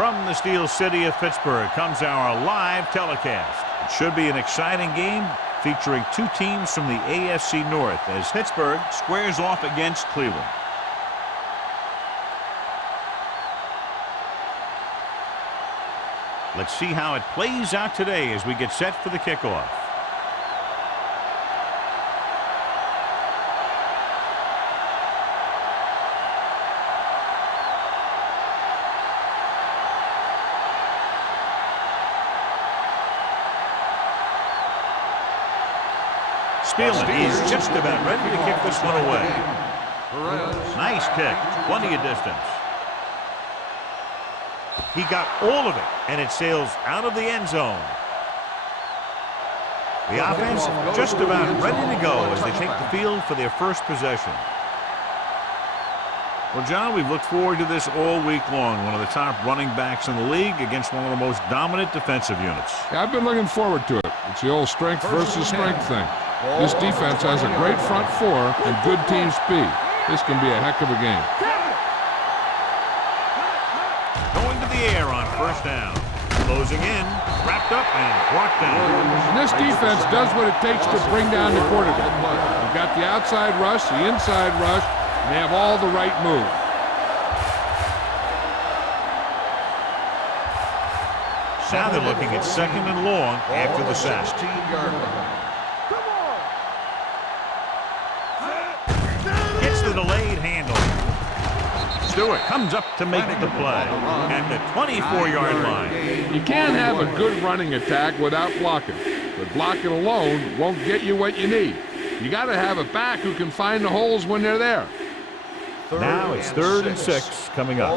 From the Steel City of Pittsburgh comes our live telecast. It should be an exciting game featuring two teams from the AFC North as Pittsburgh squares off against Cleveland. Let's see how it plays out today as we get set for the kickoff. Spielman is just about ready to kick this one away. Nice kick, plenty of distance. He got all of it, and it sails out of the end zone. The offense just about ready to go as they take the field for their first possession. Well, John, we've looked forward to this all week long. One of the top running backs in the league against one of the most dominant defensive units. Yeah, I've been looking forward to it. It's the old strength versus strength thing. This defense has a great front four and good team speed. This can be a heck of a game. Going to the air on first down. Closing in, wrapped up and brought down. And this defense does what it takes to bring down the quarterback. They've got the outside rush, the inside rush, and they have all the right moves. Now they're looking at second and long after the sack. Gets the delayed handle. Stewart comes up to make the play at the 24-yard line. You can't have a good running attack without blocking, but blocking alone won't get you what you need. You got to have a back who can find the holes when they're there. Now it's 3rd and 6 coming up.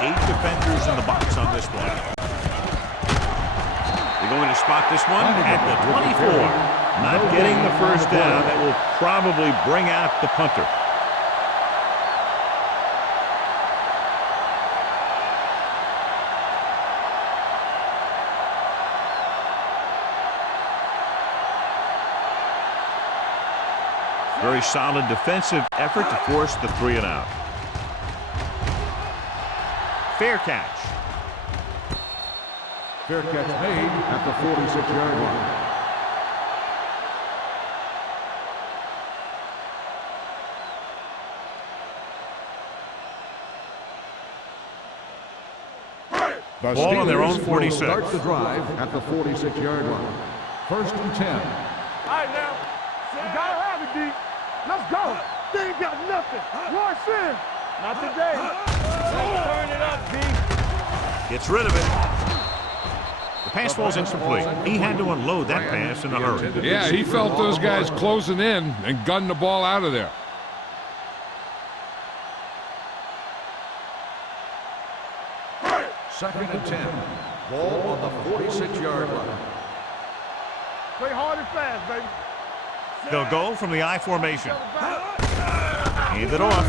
8 defenders in the box on this one. They're going to spot this one at the 24. Not getting the first down. That will probably bring out the punter. Very solid defensive effort to force the 3 and out. Fair catch. Fair catch made at the 46-yard line. The ball on their own 46. Start the drive at the 46-yard line. 1st and 10. All right, now. You gotta have it, D. Let's go. They ain't got nothing. Rush in. Not today. Turn it up, B. Gets rid of it. The pass ball's incomplete. He had to unload that pass in a hurry. Yeah, he felt those guys closing in and gunned the ball out of there. Second and 10. Ball on the 46-yard line. Play hard and fast, baby. They'll go from the I formation. Hand it off.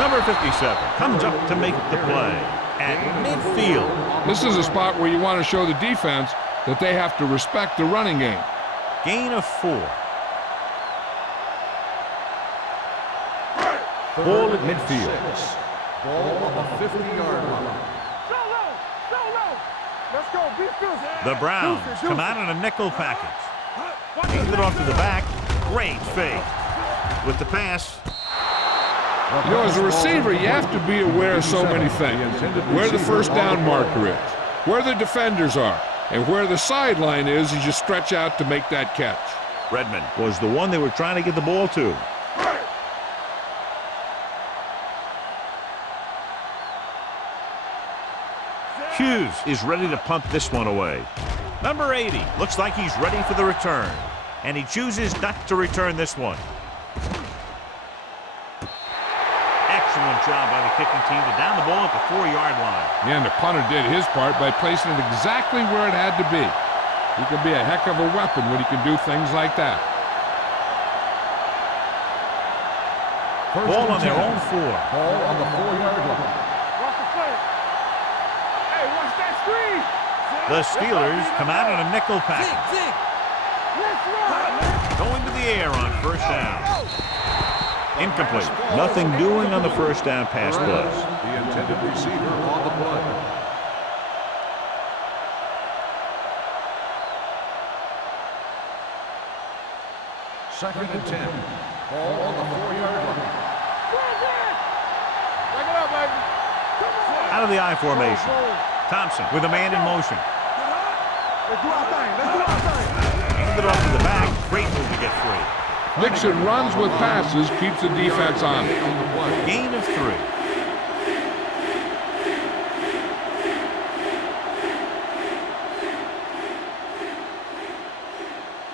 Number 57 comes up to make the play at midfield. This is a spot where you want to show the defense that they have to respect the running game. Gain of 4. Ball at midfield. Ball on the 50-yard line. Let's go, be good. The Browns come out in a nickel package. Hand it off to the back. Great fake. With the pass. You know, as a receiver, you have to be aware of so many things. Where the first down marker is, where the defenders are, and where the sideline is as you stretch out to make that catch. Redmond was the one they were trying to get the ball to. Hughes is ready to punt this one away. Number 80 looks like he's ready for the return, and he chooses not to return this one. Excellent job by the kicking team to down the ball at the 4-yard line. Yeah, and the punter did his part by placing it exactly where it had to be. He can be a heck of a weapon when he can do things like that. Ball on their own 4. Ball on the 4-yard line. Watch the play. Hey, watch that screen. The Steelers come out in a nickel package. Let's run. Going to the air on first down. Incomplete. Nothing doing on the first down pass play. The intended receiver on the play. Second and 10. Ball on the 4-yard line. Break it up, baby. Out of the I formation. Thompson with a man in motion. Let's do our thing. Let's do our thing. Handed off to the back. Great move to get free. Dixon runs with passes, keeps the defense on it. Gain of 3.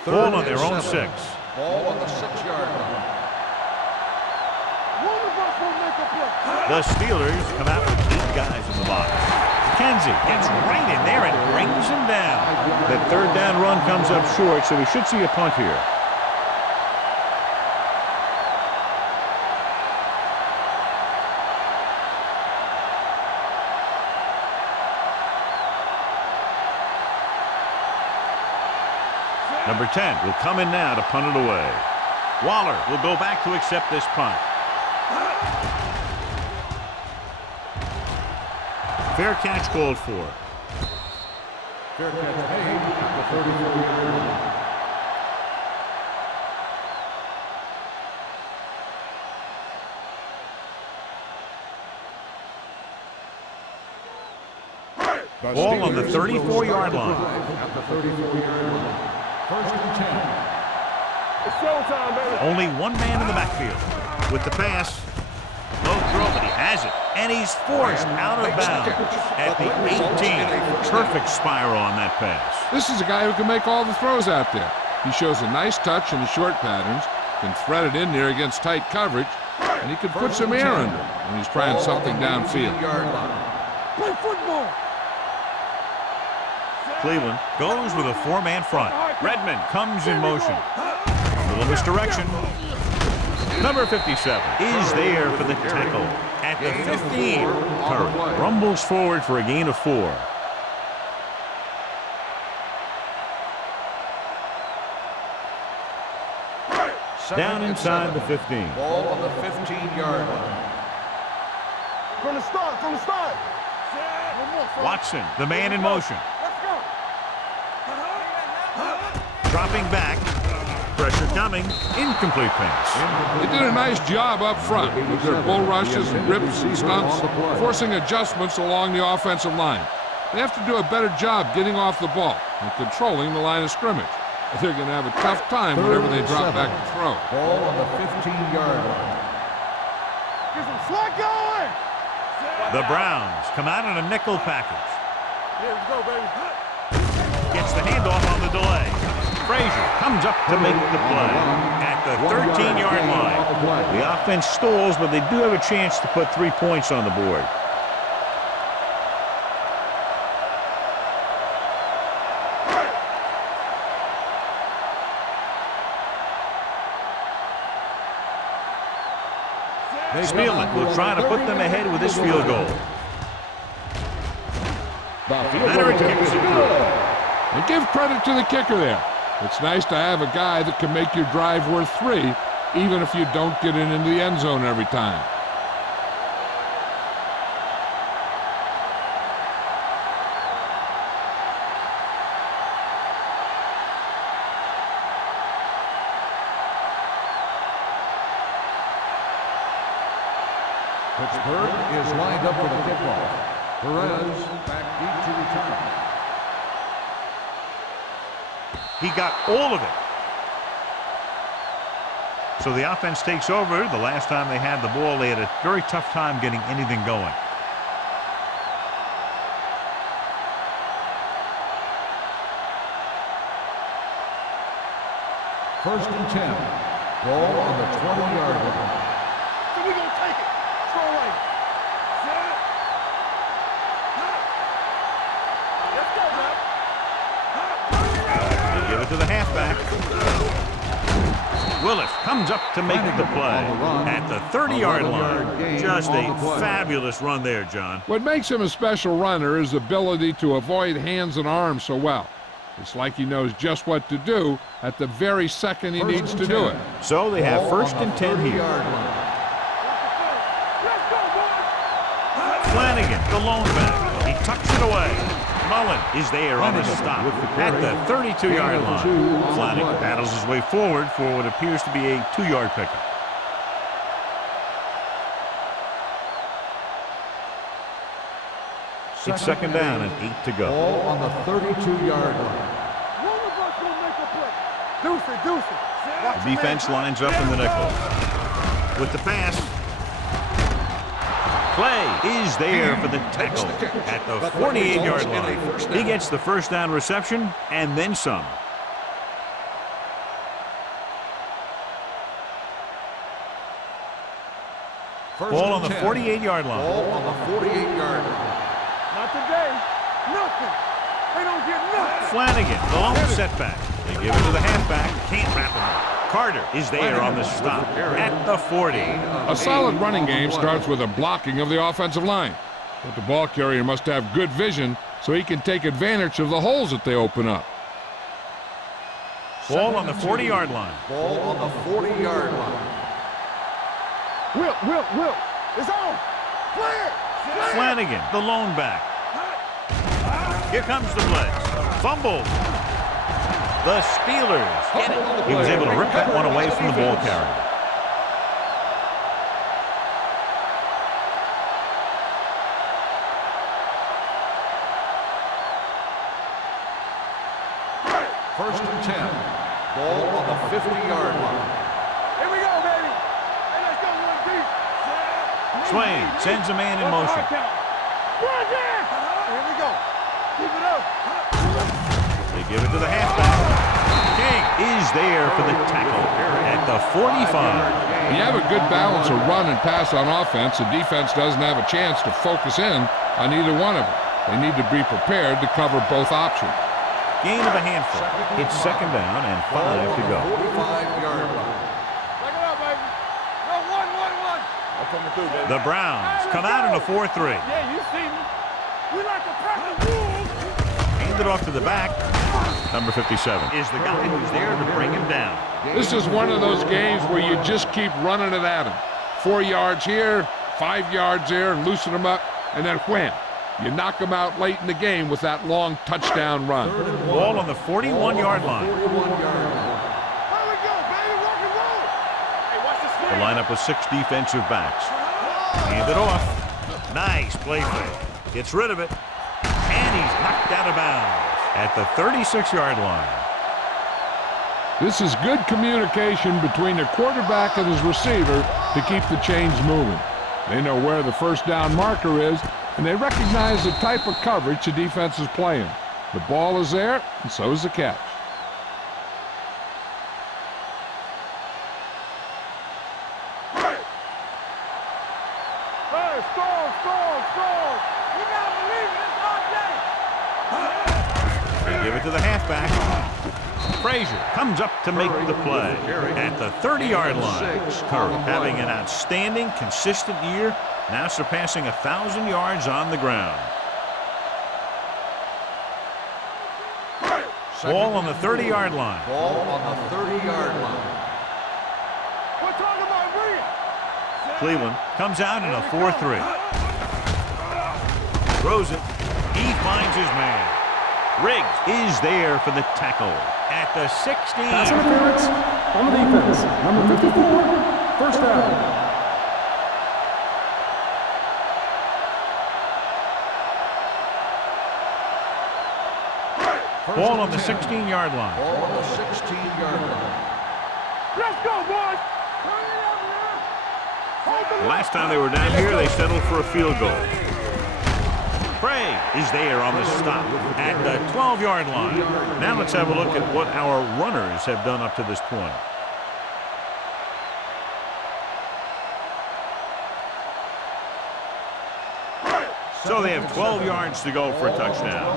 Ball on their own 6. Ball on the 6-yard line. The Steelers come out with 8 guys in the box. McKenzie gets right in there and brings him down. That third down run comes up short, so we should see a punt here. Number 10 will come in now to punt it away. Waller will go back to accept this punt. Fair catch called for. Fair catch made at the 34-yard line. Ball on the 34-yard line. At the 34-yard line. First and 10. It's showtime, baby. Only one man in the backfield. With the pass. Low throw, but he has it. And he's forced out of bounds at the 18. Perfect spiral on that pass. This is a guy who can make all the throws out there. He shows a nice touch in the short patterns, can thread it in there against tight coverage, and he can put some air under when he's trying something downfield. Play football. Cleveland goes with a 4-man front. Redmond comes in motion. A little misdirection. Number 57 is there for the tackle at the 15. Curry rumbles forward for a gain of 4. Down inside the 15. Ball on the 15-yard line. From the start. Watson, the man in motion. Let's go. Dropping back. Pressure coming. Incomplete pass. They did a nice job up front with their bull rushes and rips and stunts, forcing adjustments along the offensive line. They have to do a better job getting off the ball and controlling the line of scrimmage. They're going to have a tough time whenever they drop back to throw. Ball on the 15-yard line. Get some slack going. The Browns come out in a nickel package. Here we go, baby. Gets the handoff on the delay. Frazier comes up to make the play at the 13-yard line. The offense stalls, but they do have a chance to put 3 points on the board. Spielman will try to put them ahead with this field goal. Leonard kicks it through. And give credit to the kicker there. It's nice to have a guy that can make your drive worth 3, even if you don't get it into the end zone every time. Pittsburgh is lined up for the kickoff. Perez back deep to return. He got all of it. So the offense takes over. The last time they had the ball, they had a very tough time getting anything going. First and 10. Ball on the 20-yard line. So we're going to take it. Throw away. Let's go, man. They give it to the halfback. Willis comes up to make the play at the 30-yard line. Just a fabulous run there, John. What makes him a special runner is his ability to avoid hands and arms so well. It's like he knows just what to do at the very second he needs to do it. So they have first and 10 here. Flanagan, the lone back. He tucks it away. Mullen is there on the stop at the 32-yard line. Flanagan battles his way forward for what appears to be a 2-yard pickup. It's second down and 8 to go. Ball on the 32-yard line. The defense lines up in the nickel. With the pass. Clay is there for the tackle at the 48-yard line. He gets the first down reception and then some. Ball on the 48-yard line. Ball on the 48-yard line. Not today. Nothing. They don't get nothing. Flanagan, the lone setback. They give it to the halfback. Can't wrap him up. Carter is there on the stop at the 40. A solid running game starts with a blocking of the offensive line. But the ball carrier must have good vision so he can take advantage of the holes that they open up. Ball on the 40-yard line. Ball on the 40-yard line. Will. It's on. Clear. Flanagan, the lone back. Here comes the blitz. Fumble. The Steelers get it. He was able to rip that one away from the ball carrier. First and 10. Ball on the 50-yard line. Here we go, baby. Hey, let's go, one deep. Swain sends a man in motion. Here we go. Keep it up. They give it to the halfback. King is there for the tackle at the 45. When you have a good balance of run and pass on offense, the defense doesn't have a chance to focus in on either one of them. They need to be prepared to cover both options. Gain of a handful. It's second down and 5 to go. 45-yard line. Back it up, baby. No, one. I'm coming through, baby. The Browns come out in a 4-3. Yeah, you see me. We like to practice rules. Hand it off to the back. Number 57 is the guy who's there to bring him down. This is one of those games where you just keep running it at him. 4 yards here, 5 yards there, and loosen them up, and then wham. You knock them out late in the game with that long touchdown run. Ball on the 41-yard line. 41-yard line. Here we go, baby. Rock and roll. Hey, watch the The swing. lineup with 6 defensive backs. Hand it off. Nice play fake. Gets rid of it. And he's knocked out of bounds at the 36-yard line. This is good communication between the quarterback and his receiver to keep the chains moving. They know where the first down marker is, and they recognize the type of coverage the defense is playing. The ball is there, and so is the catch. Hey, score. You gotta believe it. It's our day. They give it to the halfback. Frazier comes up to make the play at the 30-yard line. Curry having an outstanding, consistent year, now surpassing 1,000 yards on the ground. Ball on the 30-yard line. Ball on the 30-yard line. We're talking about Rhea. Cleveland comes out in a 4-3. Throws it. He finds his man. Riggs is there for the tackle at the 16. Pass interference on the defense. Number 54, first down. Ball on the 16-yard line. Ball on the 16-yard line. Let's go, boys. Turn it up now. Hold the Last time they were down here, they settled for a field goal. Craig is there on the stop at the 12-yard line. Now let's have a look at what our runners have done up to this point. So they have 12 yards to go for a touchdown.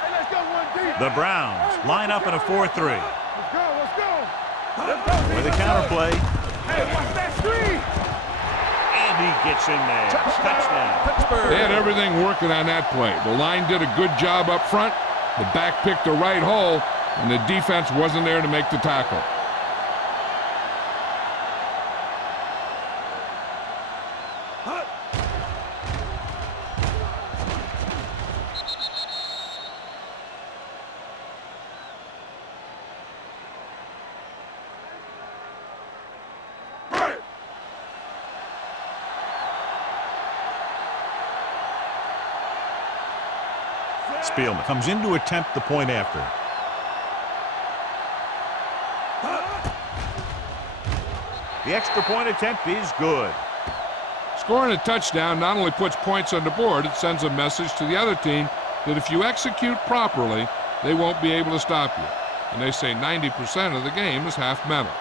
Hey, let's go, one deep. The Browns line up in a 4-3. Let's go. With a counter play. Hey, watch that screen. And he gets in there. Touchdown. They had everything working on that play. The line did a good job up front. The back picked the right hole, and the defense wasn't there to make the tackle. Spielman comes in to attempt the point after. The extra point attempt is good. Scoring a touchdown not only puts points on the board, it sends a message to the other team that if you execute properly, they won't be able to stop you. And they say 90% of the game is half mental.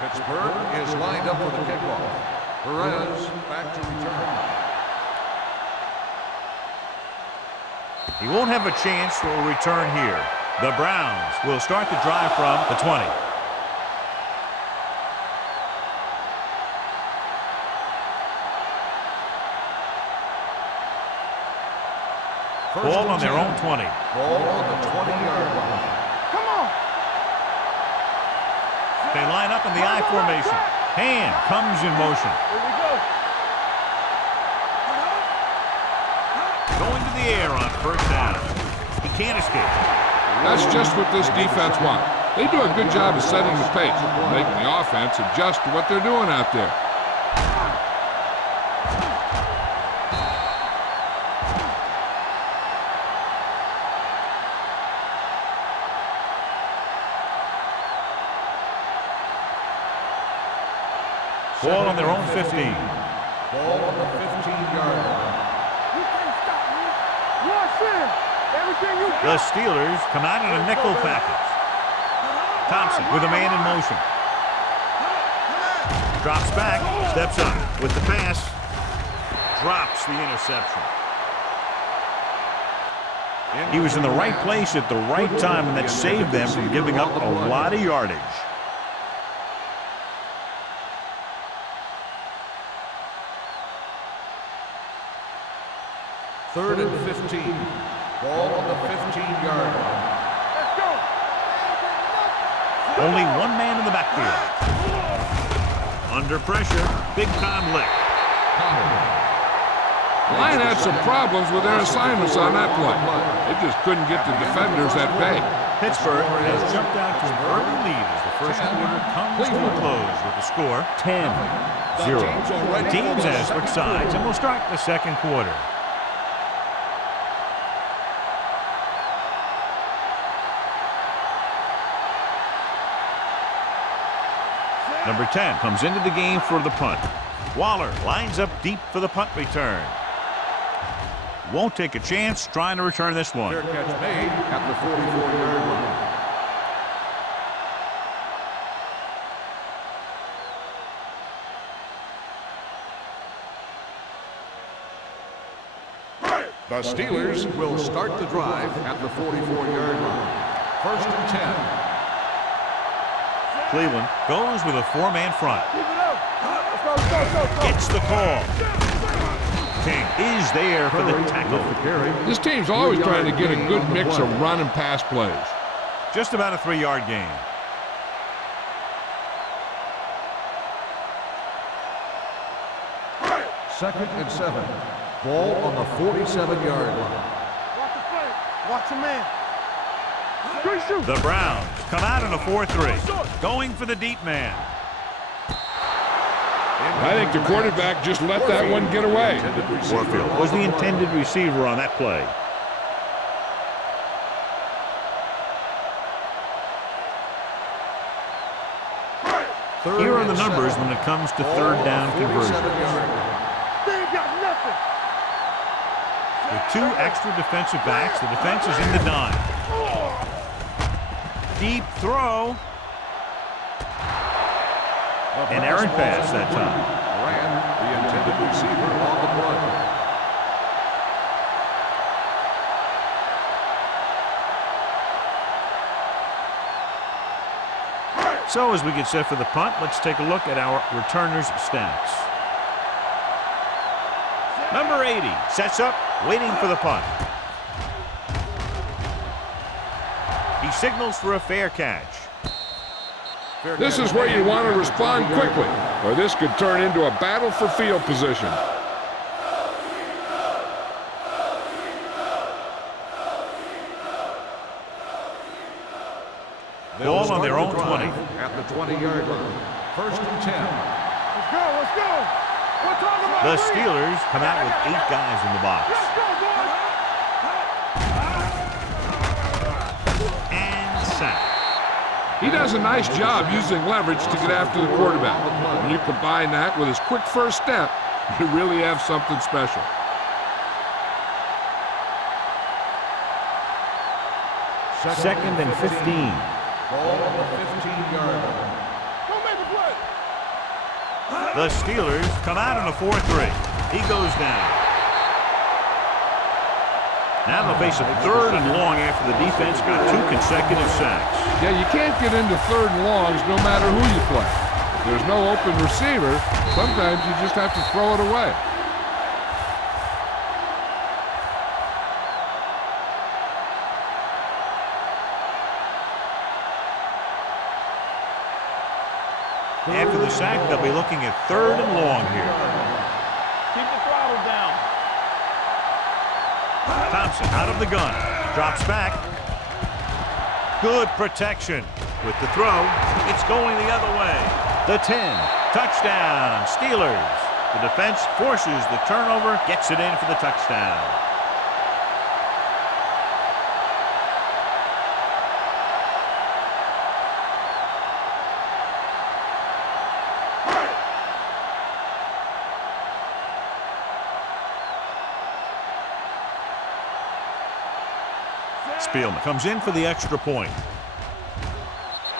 Pittsburgh is lined up for the kickoff. Perez back to return. He won't have a chance for a return here. The Browns will start the drive from the 20. Ball on their own 20. Ball on the 20-yard line. Come on. They line up in the I formation. Hand comes in motion. Here we go. Going to the air on first down. He can't escape. That's just what this defense wants. They do a good job of setting the pace, making the offense adjust to what they're doing out there. Ball on their own 15. Ball on the 15-yard line. You can't stop me. Rush in. Everything you The got. Steelers come out in a nickel package. Thompson with a man in motion. Drops back, steps up with the pass. Drops the interception. He was in the right place at the right time, and that saved them from giving up a lot of yardage. Third and 15. Ball on the 15-yard line. Let's go. Only one man in the backfield. Under pressure, big-time lick. The line had some problems with their assignments on that play. They just couldn't get the defenders at bay. Pittsburgh has jumped out to an early lead as the first quarter comes to a close with the score 10-0. Teams as switch sides, and we'll start the second quarter. Number 10 comes into the game for the punt. Waller lines up deep for the punt return. Won't take a chance trying to return this one. Fair catch made at the 44-yard line. The Steelers will start the drive at the 44-yard line. First and 10. Cleveland goes with a four-man front. Keep it up. Let's go. Gets the call. King is there for the tackle. This team's always trying to get a good mix of run and pass plays. Just about a 3-yard gain. Second and 7. Ball on the 47-yard line. Watch the play. Watch your man. Good shoot. The Browns come out in a 4-3. Going for the deep man. I think the quarterback just let that one get away. Warfield was the intended receiver on that play. Here are the numbers when it comes to third down conversion. They ain't got nothing. With 2 extra defensive backs, the defense is in the dime. Deep throw. An errant pass that time. Ran the intended receiver on the play. So as we get set for the punt, let's take a look at our returners' stats. Number 80 sets up, waiting for the punt. He signals for a fair catch. This is where you want to respond quickly, or this could turn into a battle for field position. Ball on their own 20. At the 20-yard line. First and 10. Let's go, let's go. We're talking about The three. Steelers come out with 8 guys in the box. Let's go, boys. And sack. He does a nice job using leverage to get after the quarterback. When you combine that with his quick first step, you really have something special. Second and 15. Ball on the 15-yard line. Don't make the play. The Steelers come out in a 4-3. He goes down. Now they'll face a 3rd and long after the defense got 2 consecutive sacks. Yeah, you can't get into 3rd and longs no matter who you play. If there's no open receiver, sometimes you just have to throw it away. After the sack, they'll be looking at 3rd and long here. Keep the throttle down. Thompson out of the gun. Drops back. Good protection. With the throw, it's going the other way. The 10. Touchdown. Steelers. The defense forces the turnover, gets it in for the touchdown. Spielman comes in for the extra point.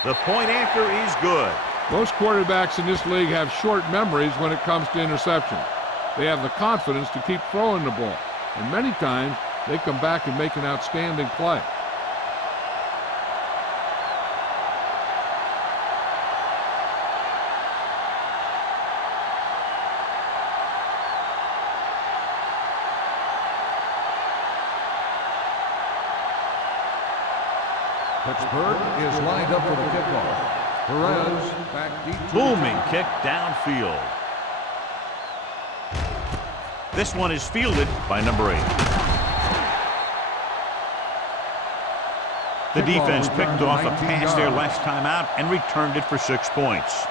The point after is good. Most quarterbacks in this league have short memories when it comes to interceptions. They have the confidence to keep throwing the ball, and many times they come back and make an outstanding play. Pittsburgh is lined up for the kickoff. Perez back deep. Booming kick downfield. This one is fielded by number 8. The defense picked off a pass there last time out and returned it for 6 points.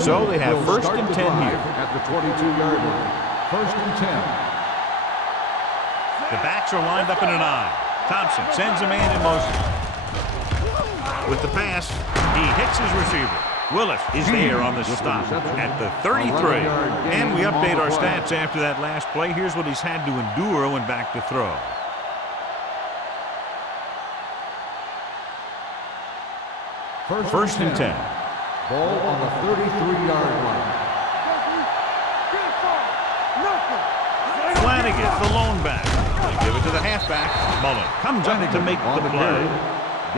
So they have first and 10 here. At the 22-yard line. First and 10. The backs are lined up in an I. Thompson sends a man in motion. With the pass, he hits his receiver. Willis is there on the stop at the 33. And we update our stats after that last play. Here's what he's had to endure when back to throw. First and 10. Ball on the 33-yard line. Flanagan, the lone back. They give it to the halfback. Mullen comes up to make the play.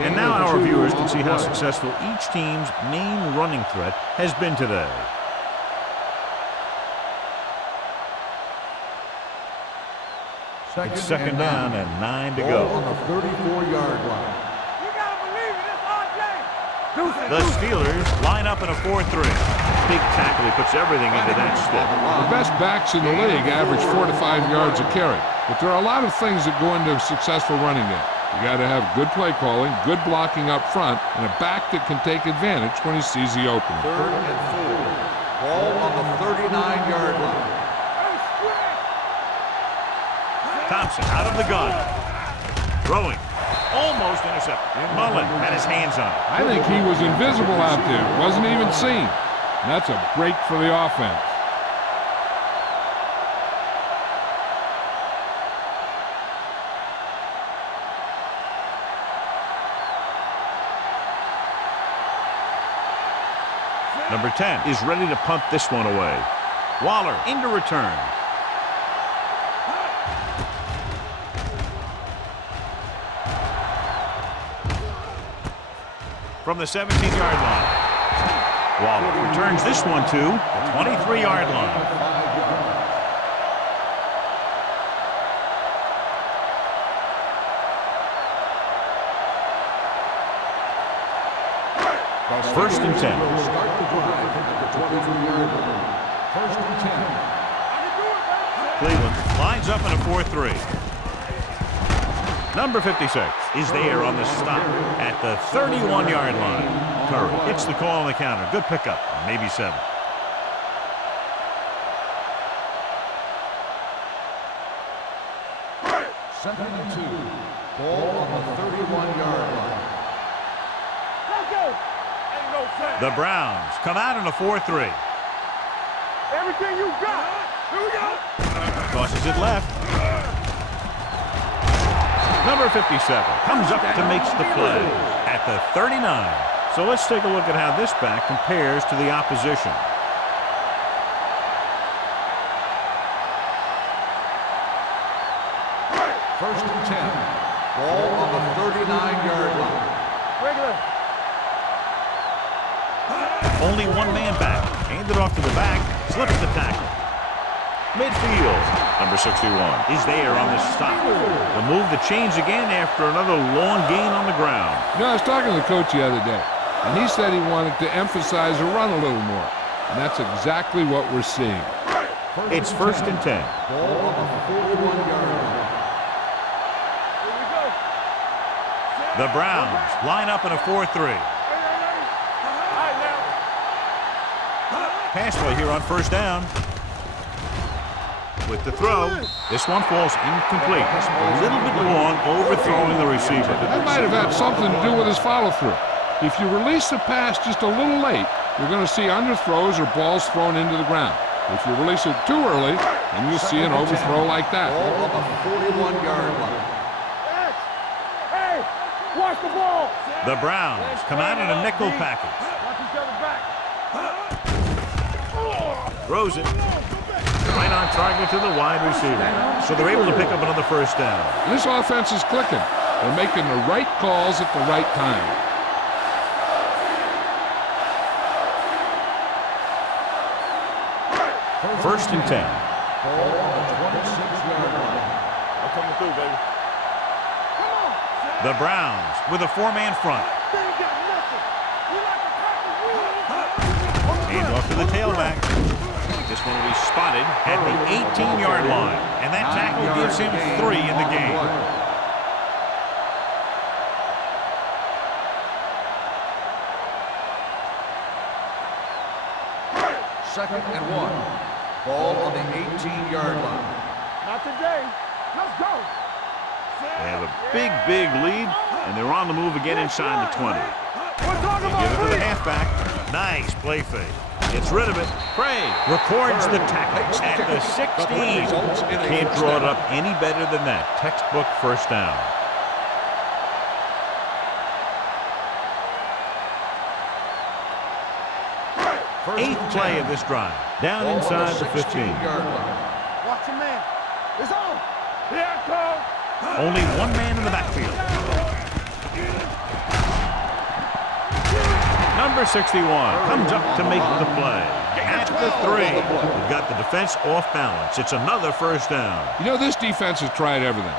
And now our viewers can see how successful each team's main running threat has been today. It's second down and 9 to go. Ball on the 34-yard line. You gotta believe it, it's RJ. The Steelers line up in a 4-3. Big tackle. He puts everything into that stick. The best backs in the league average 4 to 5 yards a carry. But there are a lot of things that go into a successful running game. You got to have good play calling, good blocking up front, and a back that can take advantage when he sees the opening. Third and 4. Ball on the 39-yard line. Thompson out of the gun. Throwing. Almost intercepted. Mullen had his hands on it. I think he was invisible out there. Wasn't even seen. And that's a break for the offense. Number 10 is ready to punt this one away. Waller into return. From the 17-yard line. Waller returns this one to the 23-yard line. First and 10. Start the drive at the 23-yard line. First and 10. Cleveland lines up in a 4-3. Number 56 is there on the stop at the 31-yard line. Curry hits the call on the counter. Good pickup, maybe 7. Second and 2. Ball on the 31-yard line. The Browns come out in a 4-3. Everything you got. Here we go. Tosses it left. Number 57 comes up to make the play at the 39. So let's take a look at how this back compares to the opposition. First and 10. Ball on the 39-yard line. Regular. Only one man back. Hand it off to the back. Slips the tackle. Midfield. Number 61 is there on the stop. The move the chains again after another long gain on the ground. You know, I was talking to the coach the other day, and he said he wanted to emphasize the run a little more. And that's exactly what we're seeing. It's first and 10. Ball on the 41-yard line. Here we go. The Browns line up in a 4-3. Pass play here on first down. With the throw, this one falls incomplete. A little bit long, overthrowing the receiver. That might have had something to do with his follow-through. If you release the pass just a little late, you're going to see underthrows or balls thrown into the ground. If you release it too early, then you'll see an overthrow like that. Ball on the 41-yard line. Hey, watch the ball. The Browns come out in a nickel package. Watch each other back. Throws it. Right on target to the wide receiver. So they're able to pick up another first down. This offense is clicking. They're making the right calls at the right time. First and 10. Ball on the 26-yard line. I'm coming through, baby. The Browns with a 4-man front. They ain't got nothing. We like to practice. Hand off to the tailback. This one will be spotted at the 18-yard line. And that tackle gives him 3 in the game. Second and 1. Ball on the 18-yard line. Not today. Let's go. They have a big, big lead, and they're on the move again inside the 20. We're talking Give it about to the halfback. Nice play fake. Gets rid of it. Craig records the tackle at the 16. Can't draw it up any better than that. Textbook first down. Eighth play of this drive. Down inside the 15. Watch your man. It's on. Here it comes. Only one man in the backfield. Number 61 comes up to make the play. At the 3. They've got the defense off balance. It's another first down. You know, this defense has tried everything.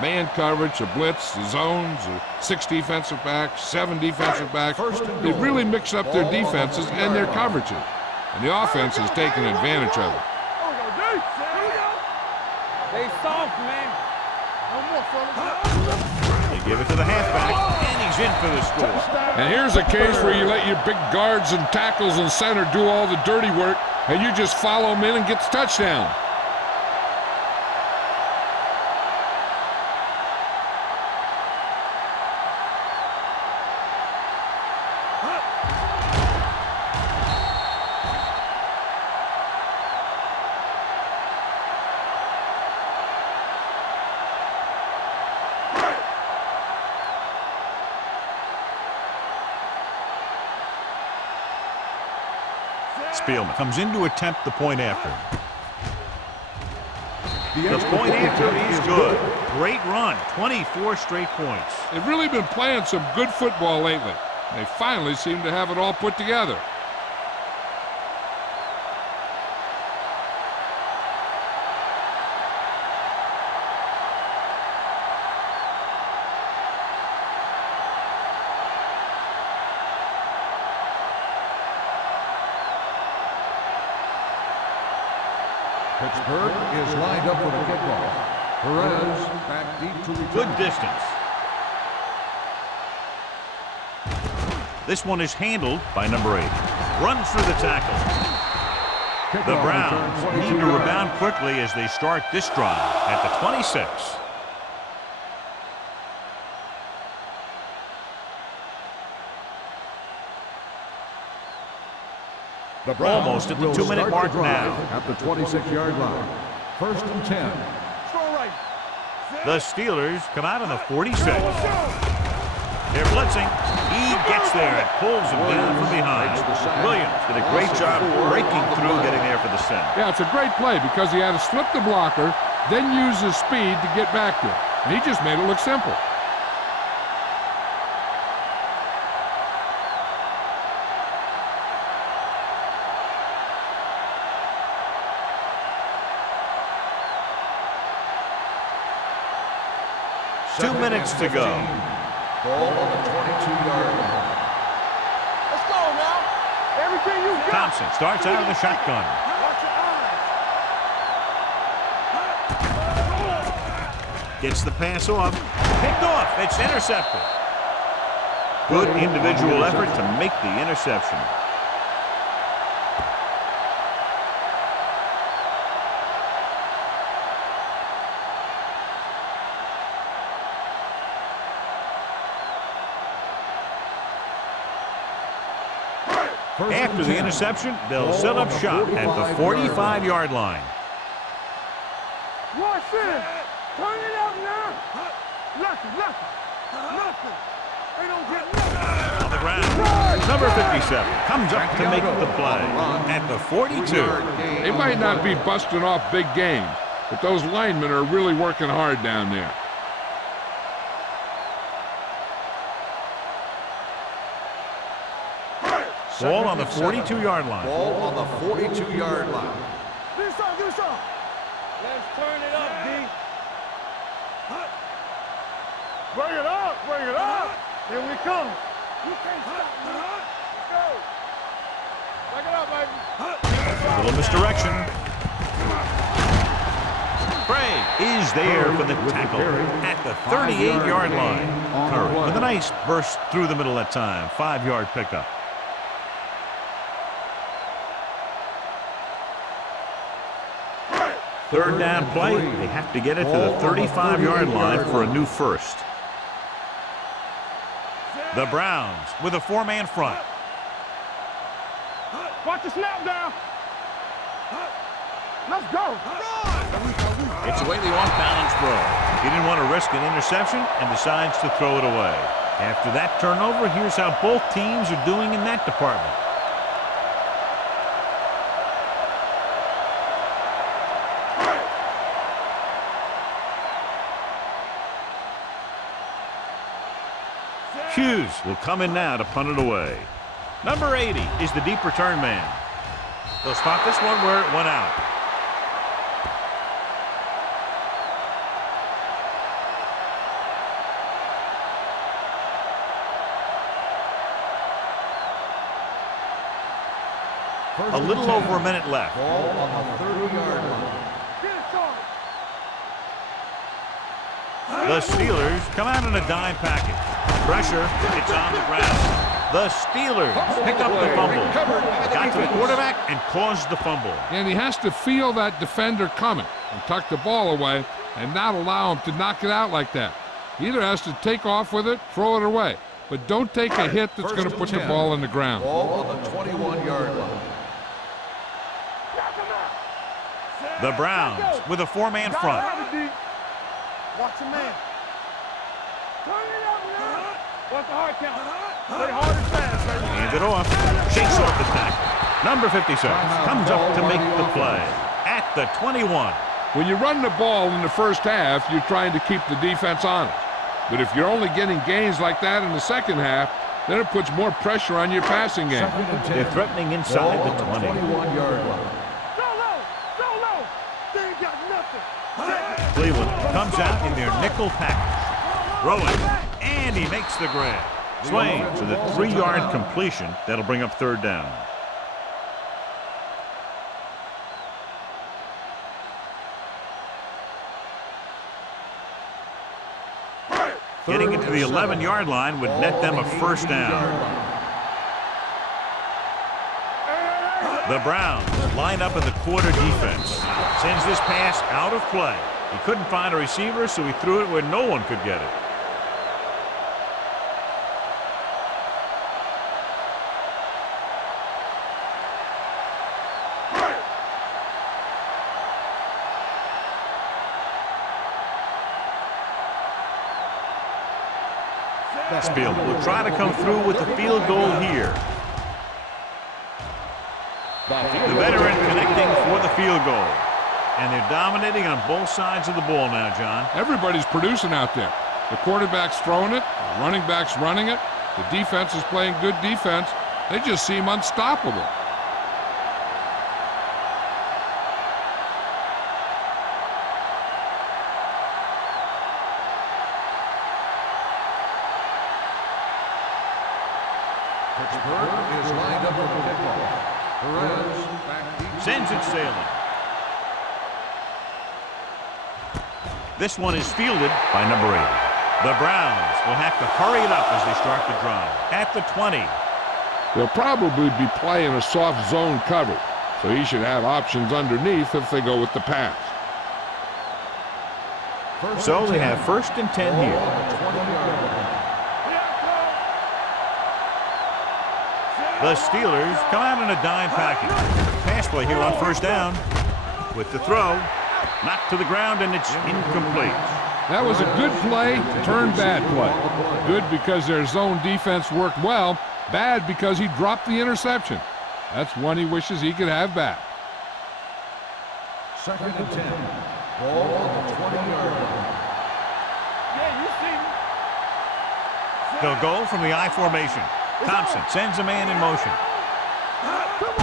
Man coverage, a blitz, the zones, 6 defensive backs, 7 defensive backs. They've really mixed up their defenses and their coverages. And the offense has taken advantage of it. They soft, man. No more, fellas. They give it to the halfback, and he's in for the score. And here's a case where you let your big guards and tackles and center do all the dirty work, and you just follow them in and get the touchdown. Spielman comes in to attempt the point after. The point after is good. Great run, 24 straight points. They've really been playing some good football lately. They finally seem to have it all put together. Pittsburgh is lined up for the kickoff. Perez back deep to return. Good distance. This one is handled by number 8. Runs through the tackle. The Browns need to rebound quickly as they start this drive at the 26. The Browns almost at the 2-minute mark now. At the 26-yard line. 1st and 10. The Steelers come out on the 46. They're blitzing. He gets there and pulls him down from behind. Williams did a great job breaking through, getting there for the send. Yeah, it's a great play because he had to slip the blocker, then use his speed to get back to it. And he just made it look simple. Two minutes to go. Ball on the 22-yard line. Let's go now. Everything you got. Thompson starts out of the shotgun. Watch your eyes. Gets the pass off. Picked off. It's intercepted. Good individual effort to make the interception. After the interception, they'll set up shop at the 45-yard line. Watch it. Turn it up now. Nothing. They don't get nothing. On the ground, number 57 comes up to make the play at the 42. They might not be busting off big games, but those linemen are really working hard down there. Ball on the 42-yard line. Ball on the 42-yard line. Do something. Let's turn it up, D. Bring it up. Here we come. You can't stop me. Let's go. Bring it up, baby. A little misdirection. Bray is there for the tackle at the 38-yard line. Curry with a nice burst through the middle that time. 5-yard pickup. Third down play. They have to get it to the 35-yard line for a new first. The Browns with a 4-man front. Watch the snap down. Let's go. It's away the off-balance throw. He didn't want to risk an interception and decides to throw it away. After that turnover, here's how both teams are doing in that department. Hughes will come in now to punt it away. Number 80 is the deep return man. They'll spot this one where it went out. A little over a minute left. Ball on the 30-yard line. The Steelers come out in a dime package. Pressure, it's on the ground. The Steelers pick up the fumble. Got to the quarterback and caused the fumble. And he has to feel that defender coming and tuck the ball away and not allow him to knock it out like that. He either has to take off with it, throw it away. But don't take a hit that's going to put the ball on the ground. Ball on the 21-yard line. The Browns with a 4-man front. Watch your man. Turn it up now. What's the hard count? Play hard and fast, baby. Hands it off. Shakes off the tackle. Number 57 comes up to make the play at the 21. When you run the ball in the first half, you're trying to keep the defense honest. But if you're only getting gains like that in the second half, then it puts more pressure on your passing game. They're threatening inside the 20. 21-yard line. Go low. They ain't got nothing. Cleveland comes out in their nickel package. Rolling, and he makes the grab. Swain for the 3-yard completion. That'll bring up third down. Getting it to the 11-yard line would net them a first down. The Browns line up in the quarter defense. Sends this pass out of play. He couldn't find a receiver, so he threw it where no one could get it. Spiel will try to come through with the field goal here. The veteran connecting for the field goal. And they're dominating on both sides of the ball now, John. Everybody's producing out there. The quarterback's throwing it, the running back's running it, the defense is playing good defense. They just seem unstoppable. Pittsburgh is lined up for the kickoff. Perez back deep. Sends it sailing. This one is fielded by number 8. The Browns will have to hurry it up as they start the drive. At the 20. They'll probably be playing a soft zone coverage, so he should have options underneath if they go with the pass. So they have first and 10 here. The Steelers come out in a dime package. Pass play here on first down. With the throw, knocked to the ground, and it's incomplete. That was a good play, turned bad play. Good because their zone defense worked well. Bad because he dropped the interception. That's one he wishes he could have back. Second and 10. Ball on the 20-yard line. Yeah, you see me. They'll go from the I formation. Thompson sends a man in motion.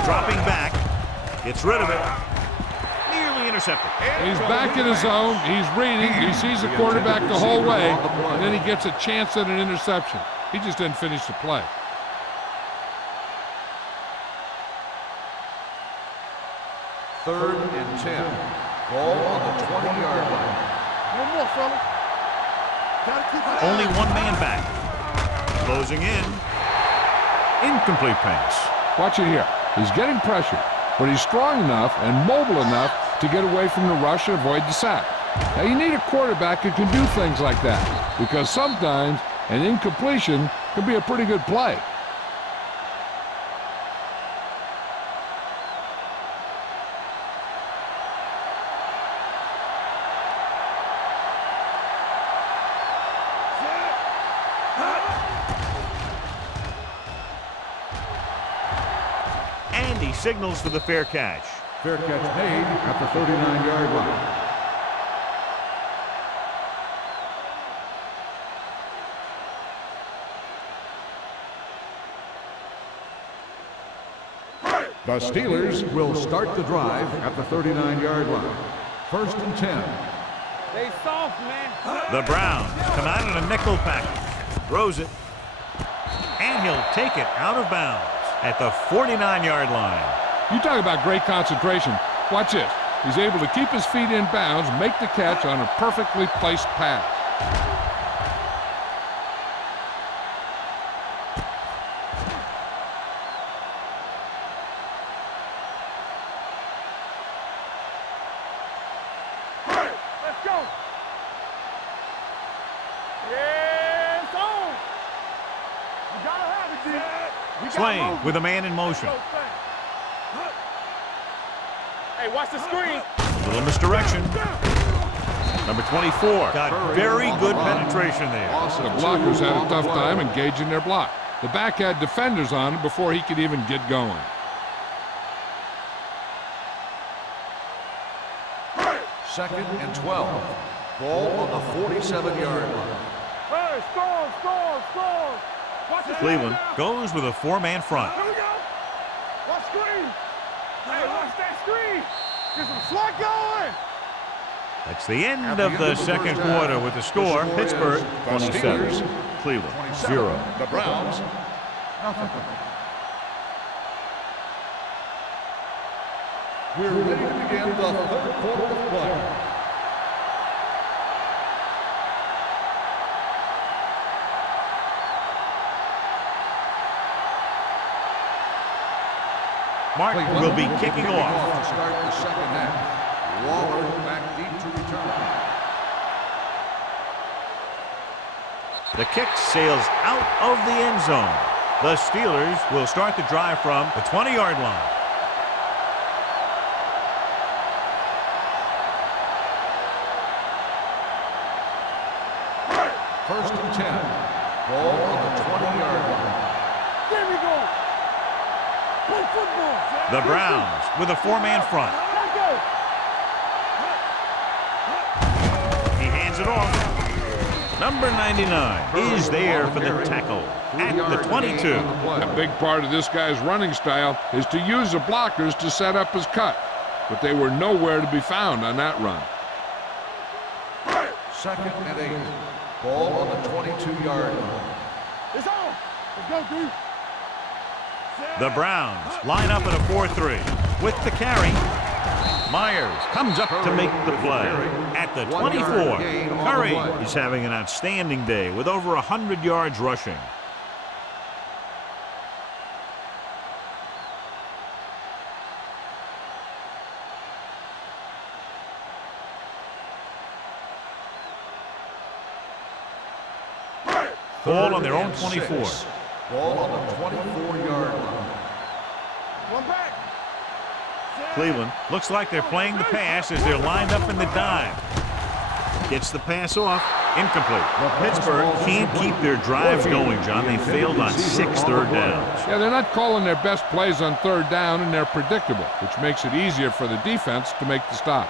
Dropping back. Gets rid of it. Nearly intercepted. He's back in his zone. He's reading. He sees the quarterback the whole way, and then he gets a chance at an interception. He just didn't finish the play. Third and 10. Ball on the 20-yard line. One more, fella. Gotta keep it. Only one man back. Closing in. Incomplete pass. Watch it here. He's getting pressure, but he's strong enough and mobile enough to get away from the rush and avoid the sack. Now, you need a quarterback who can do things like that, because sometimes an incompletion can be a pretty good play. And he signals for the fair catch. Fair catch made at the 39-yard line. The Steelers will start the drive at the 39-yard line. First and 10. They soft, man. The Browns come out in a nickel package. Throws it. And he'll take it out of bounds at the 49-yard line. You talk about great concentration. Watch this. He's able to keep his feet in bounds, make the catch on a perfectly placed pass. Let's go. Yeah, it's on. You gotta have it, D. We gotta Swain move with it. a man in motion. Hey, watch the screen. Little misdirection. Number 24 got very good penetration there. The blockers had a tough time engaging their block. The back had defenders on him before he could even get going. Second and 12. Ball on the 47-yard line. Hey, score! Watch it. Cleveland goes with a four-man front. Here we go. Watch screen. Hey, watch that screen. Get some slot going. That's the end of the second quarter with the score. Pittsburgh 27, Cleveland 0. The Browns, nothing. We're ready to begin the third quarter of play. Mark will be kicking off. To start the second half. Waller back deep to return. The kick sails out of the end zone. The Steelers will start the drive from the 20-yard line. First and 10. Ball on the 20-yard line. There we go. Play football. The Browns with a four-man front. Let go. He hands it off. Number 99 is there for the tackle at the 22. A big part of this guy's running style is to use the blockers to set up his cut, but they were nowhere to be found on that run. Second and 8. Ball on the 22-yard line. It's on. Let's go, dude. The Browns line up in a 4-3 with the carry. Myers comes up to make the play at the 24. Curry is having an outstanding day with over 100 yards rushing. Ball on their own 24. Ball on the 24-yard line. One back. Cleveland looks like they're playing the pass as they're lined up in the dime. Gets the pass off. Incomplete. Pittsburgh can't keep their drives going, John. They failed on 6 third downs. Yeah, they're not calling their best plays on third down, and they're predictable, which makes it easier for the defense to make the stop.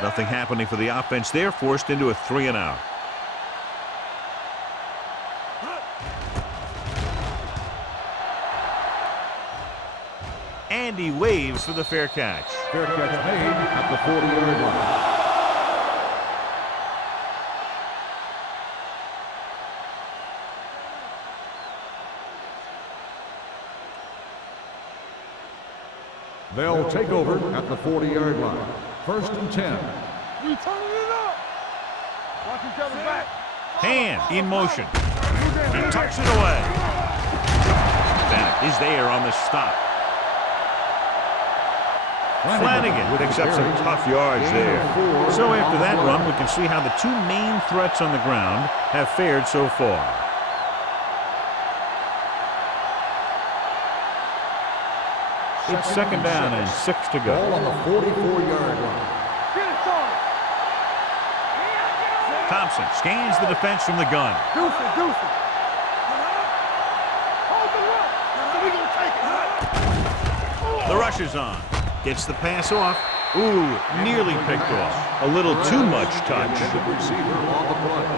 Nothing happening for the offense. They're forced into a 3-and-out. And he waves for the fair catch. Fair catch made at the 40-yard line. They'll take over at the 40-yard line. First and 10. We turning it up. Watch each other back. Hand in motion. He tucks it away. Bennett is there on the stop. Flanagan picks up some tough yards there. So after that run, we can see how the two main threats on the ground have fared so far. It's second down and 6 to go. Ball on the 44-yard line. Get it started. Thompson scans the defense from the gun. Deuce it. Hold the rock. So we gonna take it. The rush is on. Gets the pass off. Ooh, nearly picked off. A little too much touch. Intended receiver on the play.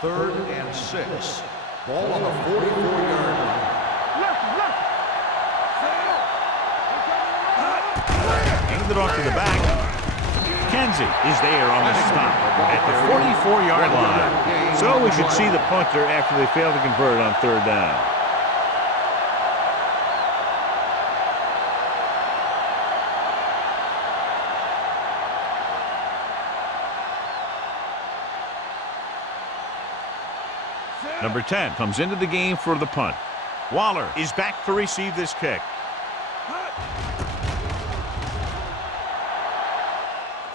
Third and 6. Ball on the 44-yard line. Left. Handed off to the back. Kenzie is there on the stop at the 44-yard line. So we should see the punter after they fail to convert on third down. Number 10 comes into the game for the punt. Waller is back to receive this kick.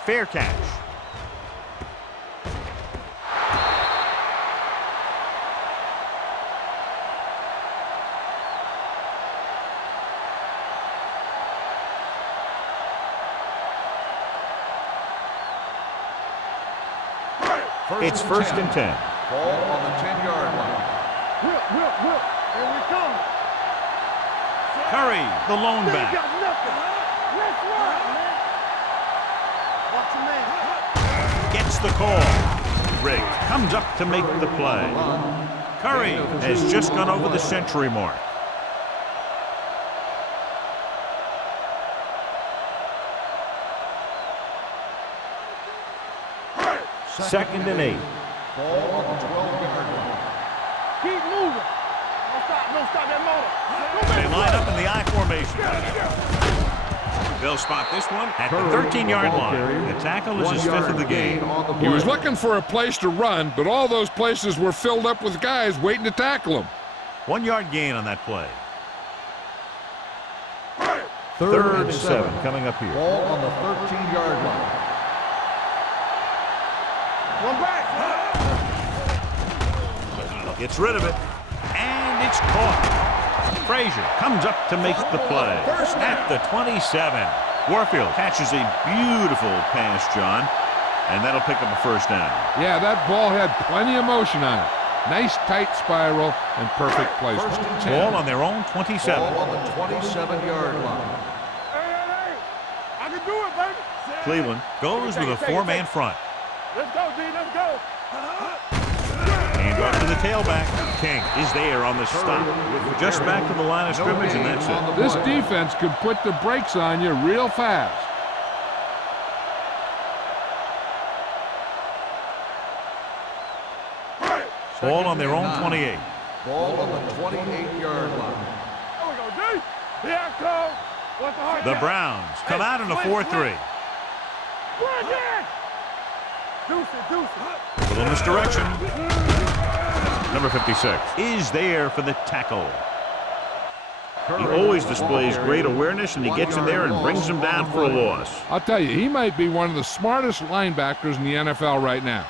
Fair catch. It's first and 10. Ball on the 10-yard line. Whip. Here we come. Curry, the lone They back. got nothing. Let's run, man. Watch your man. Gets the call. Riggs comes up to make the play. Curry has just gone over the century mark. Second and 8. Ball on the 12-yard line. Keep moving. Don't stop that motor. They line up in the I formation. They'll spot this one at the 13-yard line. The tackle is his fifth of the game. He was looking for a place to run, but all those places were filled up with guys waiting to tackle him. 1 yard gain on that play. Third and 7 coming up here. Ball on the 13-yard line. One back. Gets rid of it, and it's caught. Frazier comes up to make the play. First at the 27. Warfield catches a beautiful pass, John, and that'll pick up a first down. Yeah, that ball had plenty of motion on it. Nice tight spiral and perfect placement. First and 10. Ball on their own 27. Ball on the 27-yard line. Hey. I can do it, baby. Cleveland goes with a four-man front. Let's go, D. Let's go. And off to the tailback. King is there on the stop. Just back to the line of scrimmage, and that's it. This defense could put the brakes on you real fast. Ball on their own 28. Ball on the 28-yard line. There we go, D. Here I come. What's the hard The down? Browns come out in a 4-3. Run, Dad. Deuce it. Little misdirection. Number 56 is there for the tackle. He always displays great awareness, and he gets in there and brings him down for a loss. I'll tell you, he might be one of the smartest linebackers in the NFL right now.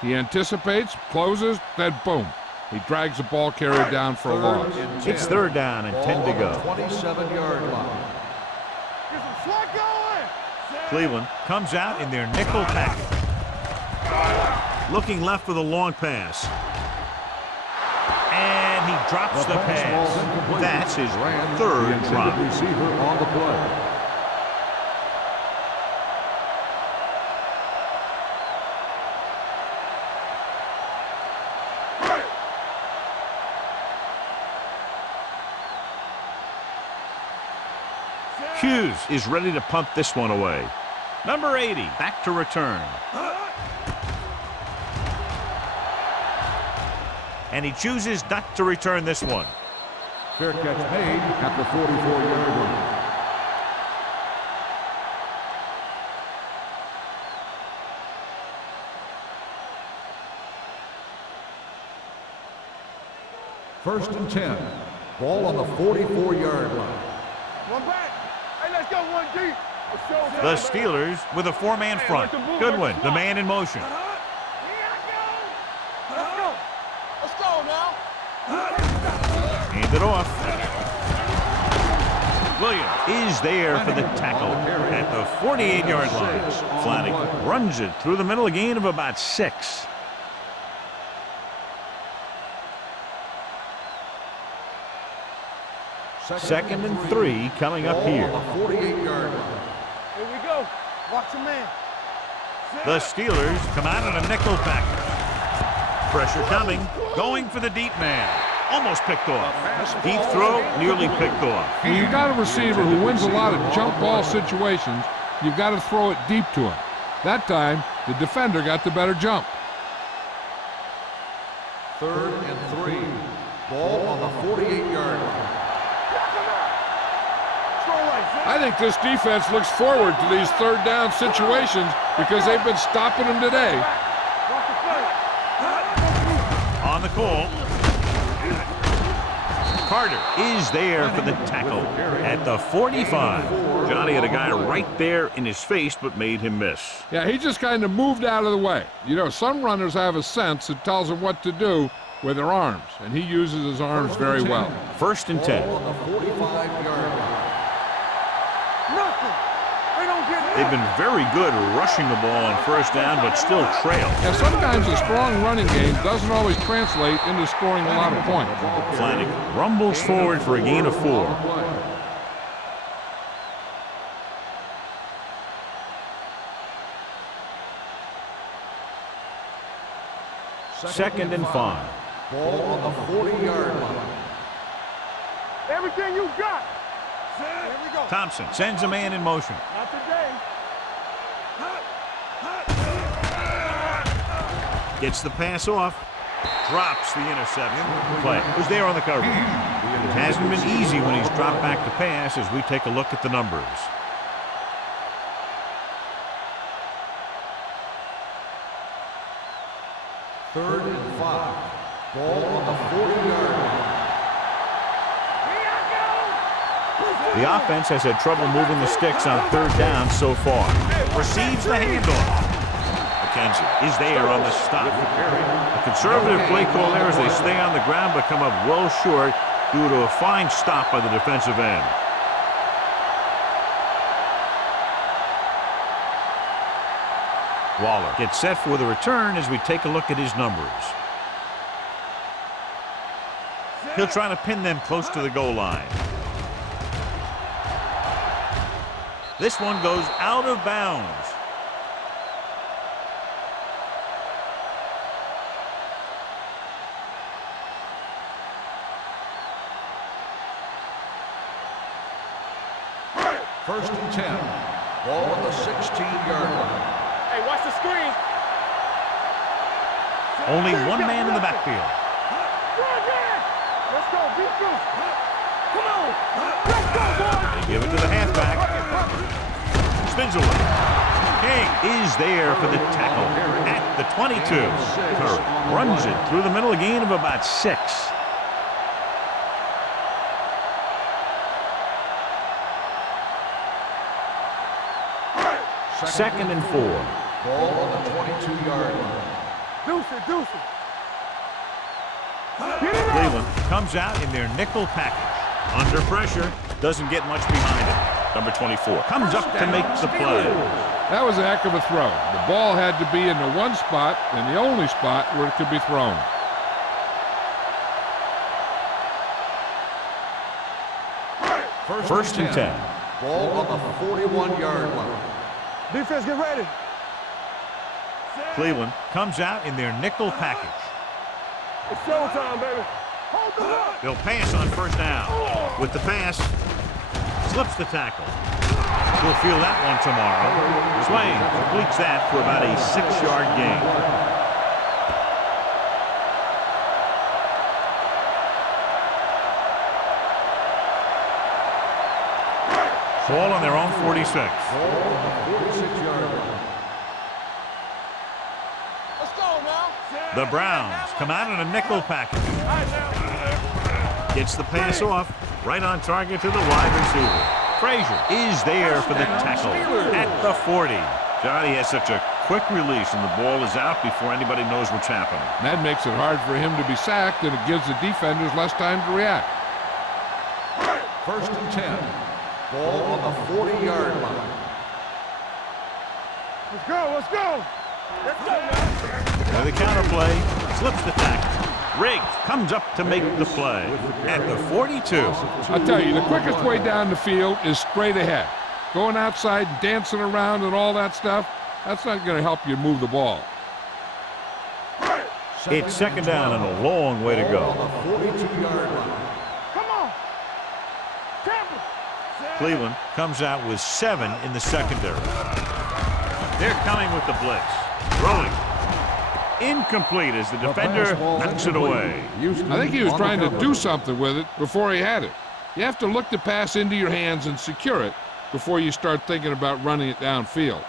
He anticipates, closes, then boom. He drags the ball carrier down for a loss. It's third down and 10 to go. 27-yard line. Get some slot going. Cleveland comes out in their nickel package. Looking left for the long pass. And he drops the pass. That's his third drop. Receiver on the play. Hughes is ready to punt this one away. Number 80 back to return. And he chooses not to return this one. Fair catch made at the 44-yard line. First and 10. Ball on the 44-yard line. One back. Hey, let's go one deep. The Steelers with a four-man front. Goodwin, the man in motion. Let's go now. Hand it off. Williams is there for the tackle at the 48-yard line. Flanagan runs it through the middle, a gain of about 6. Second and 3 coming up here. 48-yard line. Here we go. Watch your man. The Steelers come out in a nickel package. Pressure coming, going for the deep man. Almost picked off. Deep throw, nearly picked off. When you got a receiver who wins a lot of jump ball situations, you've got to throw it deep to him. That time, the defender got the better jump. Third and 3. Ball on the 48-yard line. I think this defense looks forward to these third down situations because they've been stopping them today. On the call. Carter is there for the tackle at the 45. Johnny had a guy right there in his face but made him miss. Yeah, he just kind of moved out of the way. You know, some runners have a sense that tells them what to do with their arms, and he uses his arms very well. First and 10. Ball on the 45-yard line. Nothing. They don't get They've been very good rushing the ball on first down, but still trail. Yeah, sometimes a strong running game doesn't always translate into scoring a lot of points. Flanagan rumbles forward for a gain of 4. Second and 5. Ball on the 40-yard line. Everything you got. Here we go. Thompson sends a man in motion. Not today. Gets the pass off. Drops the interception. Play was there on the coverage. It hasn't been easy when he's dropped back to pass as we take a look at the numbers. Third and 5. Ball on the 40-yard line. The offense has had trouble moving the sticks on third down so far. Receives the handoff. McKenzie is there on the stop. A conservative play call there as they stay on the ground but come up well short due to a fine stop by the defensive end. Waller gets set for the return as we take a look at his numbers. He'll try to pin them close to the goal line. This one goes out of bounds. First and 10. Ball on the 16-yard line. Hey, watch the screen. Only one man in the backfield. Let's go, beat Goose. Come on. Let's go, boys. They give it to the halfback. Spins away. King is there for the tackle at the 22. Curry runs it through the middle, a gain of about 6. Second and 4. Ball on the 22-yard line. Deuce it. Cleveland comes out in their nickel package. Under pressure, doesn't get much behind it. Number 24 comes up to make the play. That was a heck of a throw. The ball had to be in the one spot and the only spot where it could be thrown. First and 10. Ball on the 41-yard line. Defense, get ready. Cleveland comes out in their nickel package. It's showtime, baby. Hold the rock. They'll pass on first down. With the pass, slips the tackle. We'll feel that one tomorrow. Swain completes that for about a 6-yard gain. Ball on their own 46. Ball on the 46-yard line. Let's go now. The Browns come out in a nickel package. Gets the pass off. Right on target to the wide receiver. Frazier is there for the tackle at the 40. Johnny has such a quick release and the ball is out before anybody knows what's happening. That makes it hard for him to be sacked, and it gives the defenders less time to react. First and 10. Ball on the 40-yard line. Let's go. Let's go, man. Now the counter play slips the tackle. Riggs comes up to make the play at the 42. I'll tell you, the quickest way down the field is straight ahead. Going outside and dancing around and all that stuff, that's not going to help you move the ball. It's second down and a long way to go. On the 42-yard line. Come on. Tampa. Cleveland comes out with 7 in the secondary. They're coming with the blitz. Throwing. Incomplete as the defender knocks it away. I think he was trying to do something with it before he had it. You have to look the pass into your hands and secure it before you start thinking about running it downfield.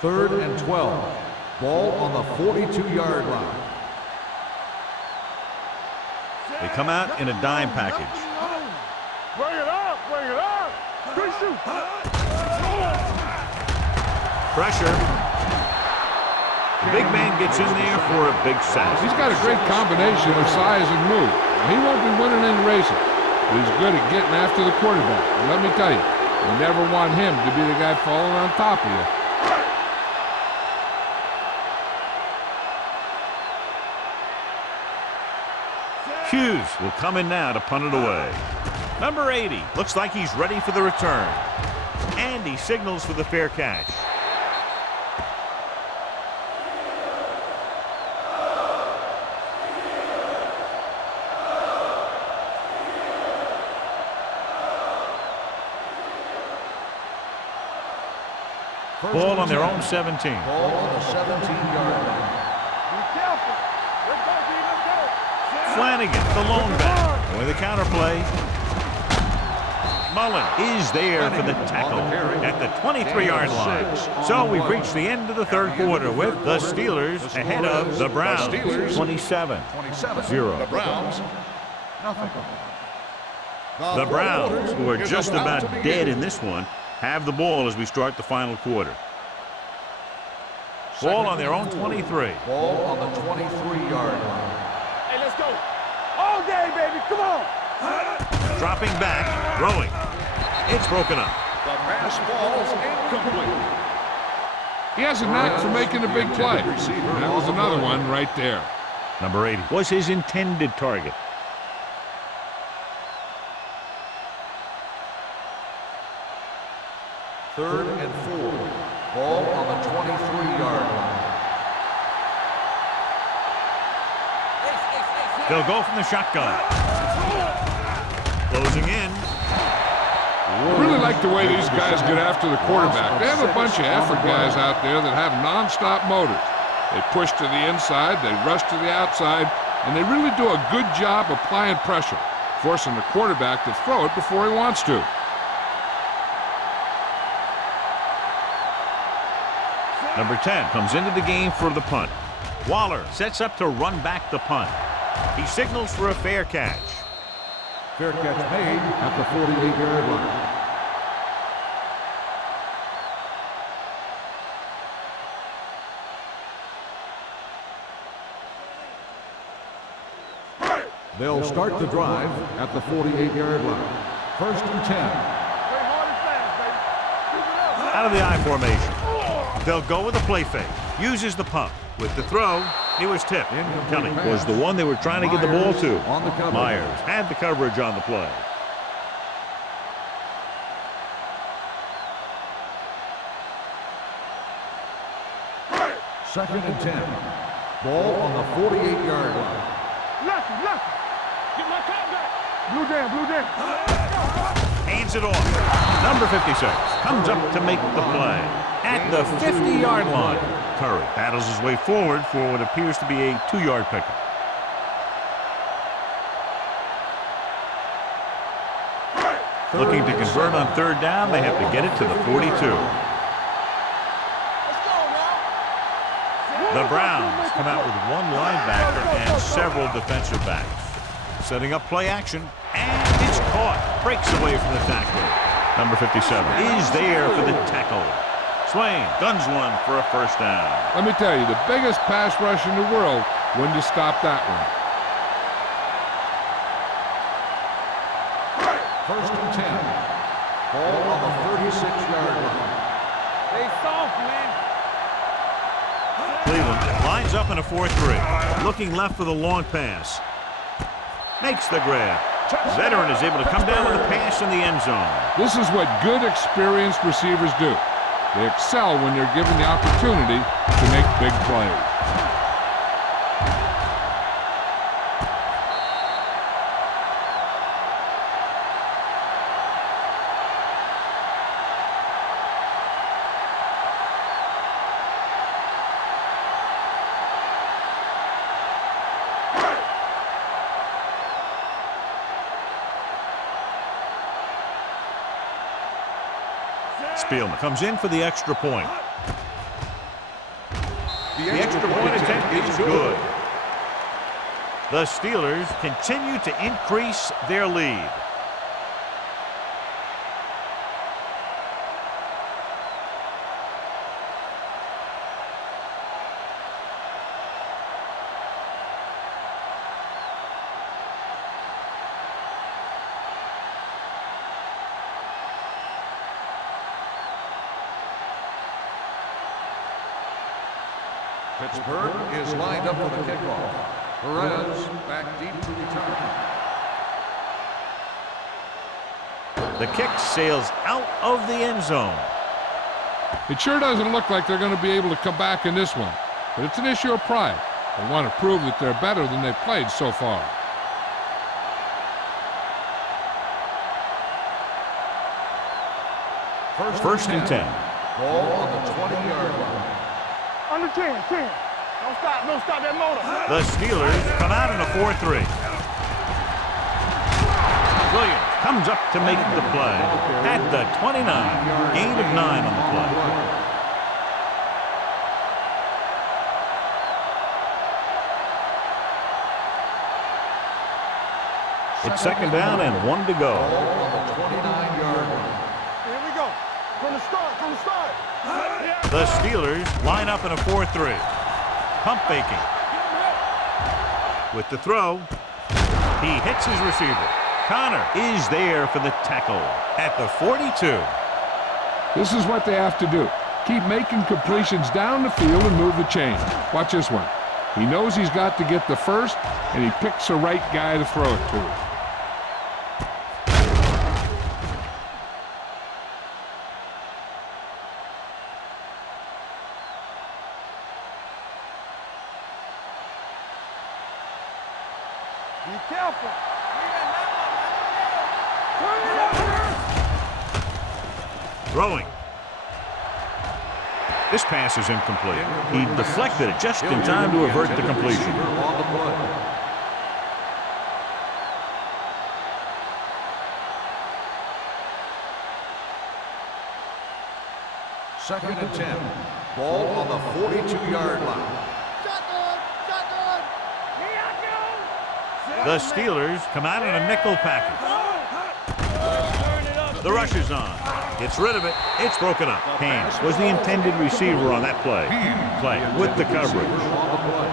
Third and 12. Ball on the 42-yard line. They come out in a dime package. Bring it up. Good shoot. Pressure. The big man gets in there for a big sack. He's got a great combination of size and move. He won't be winning any races, but he's good at getting after the quarterback. And let me tell you, You never want him to be the guy falling on top of you. Hughes will come in now to punt it away. Number 80 looks like he's ready for the return. And he signals for the fair catch. Ball on their own 17. Ball on the 17-yard line. Be careful. Let's go, D. Let's go. Flanagan, the lone back. With the counter play. Mullen is there for the tackle at the 23-yard line. So we've reached the end of the third quarter with the Steelers ahead of the Browns. 27-0. The Browns, nothing. The Browns, who are just about dead in this one, have the ball as we start the final quarter. Ball on their own 23. Ball on the 23-yard line. Hey, let's go. All day, baby. Come on. Dropping back, throwing. It's broken up. The pass falls incomplete. He has a knack for making a big play. And that was another one right there. Number 80 was his intended target. Third and 4. Ball on the 23-yard line. They'll go from the shotgun. Closing in. I really like the way these guys get after the quarterback. They have a bunch of effort guys out there that have non-stop motors. They push to the inside, they rush to the outside, and they really do a good job applying pressure, forcing the quarterback to throw it before he wants to. Number 10 comes into the game for the punt. Waller sets up to run back the punt. He signals for a fair catch. Fair catch made at the 48-yard line. They'll start the drive at the 48-yard line. First and 10. Play hard and fast, baby. Keep it up. Out of the I formation. They'll go with a play fake. Uses the pump. With the throw, he was tipped. Kelly was the one they were trying to get the ball to. On the coverage. Myers had the coverage on the play. Second and 10. Ball on the 48-yard line. Lucky. Get my car back. Blue down. Hands it off. Number 56 comes up to make the play. At the 50-yard line. Curry battles his way forward for what appears to be a 2-yard pickup. Looking to convert on third down, they have to get it to the 42. The Browns come out with one linebacker and several defensive backs. Setting up play action, and it's caught. Breaks away from the tackle. Number 57 is there for the tackle. Swain guns one for a first down. Let me tell you, the biggest pass rush in the world wouldn't have stopped that one. First and 10. Ball on the 36-yard line. Stay soft, man. Cleveland lines up in a 4-3. Looking left for the long pass. Makes the grab. Veteran is able to come down with a pass in the end zone. This is what good, experienced receivers do. They excel when they're given the opportunity to make big plays. Spielman comes in for the extra point. The extra point attempt is good. The Steelers continue to increase their lead. Pittsburgh is lined up for the kickoff. Perez back deep to return. The kick sails out of the end zone. It sure doesn't look like they're going to be able to come back in this one, but it's an issue of pride. They want to prove that they're better than they've played so far. First and 10. Ball on the 20-yard line. Under 10. Don't stop that motor. The Steelers come out in a 4-3. Williams comes up to make the play at the 29. Gain of 9 on the play. It's second down and 1 to go. Ball on the 29-yard line. Here we go. From the start. The Steelers line up in a 4-3. Pump faking. With the throw, he hits his receiver. Connor is there for the tackle at the 42. This is what they have to do. Keep making completions down the field and move the chains. Watch this one. He knows he's got to get the first, and he picks the right guy to throw it to. Be careful. Throwing. This pass is incomplete. He deflected it just in time to avert the completion. On the play. Second and 10. Ball on the 42-yard line. The Steelers come out in a nickel package. The rush is on. Gets rid of it. It's broken up. Haynes was the intended receiver on that play. Play with the coverage. On the play.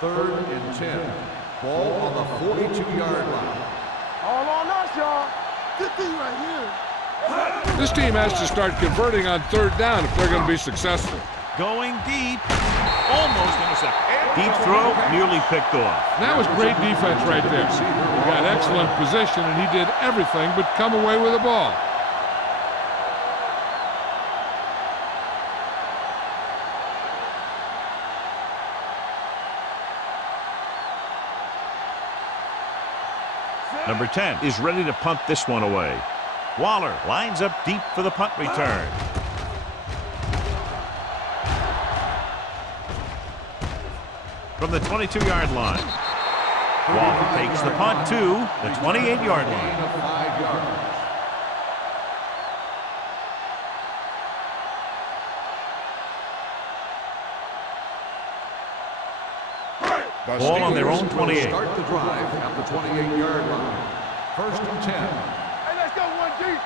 Third and 10. Ball on the 42-yard line. All on us, y'all. This thing right here. This team has to start converting on third down if they're going to be successful. Going deep. Almost intercepted. Deep throw, nearly picked off. That was great defense right there. He got excellent position, and he did everything but come away with the ball. Number 10 is ready to punt this one away. Waller lines up deep for the punt return. From the 22-yard line. Waller takes the punt to the 28-yard line. Gain of 5 yards. Ball on their own 28. Start the drive at the 28-yard line. First and 10. Hey, let's go one deep.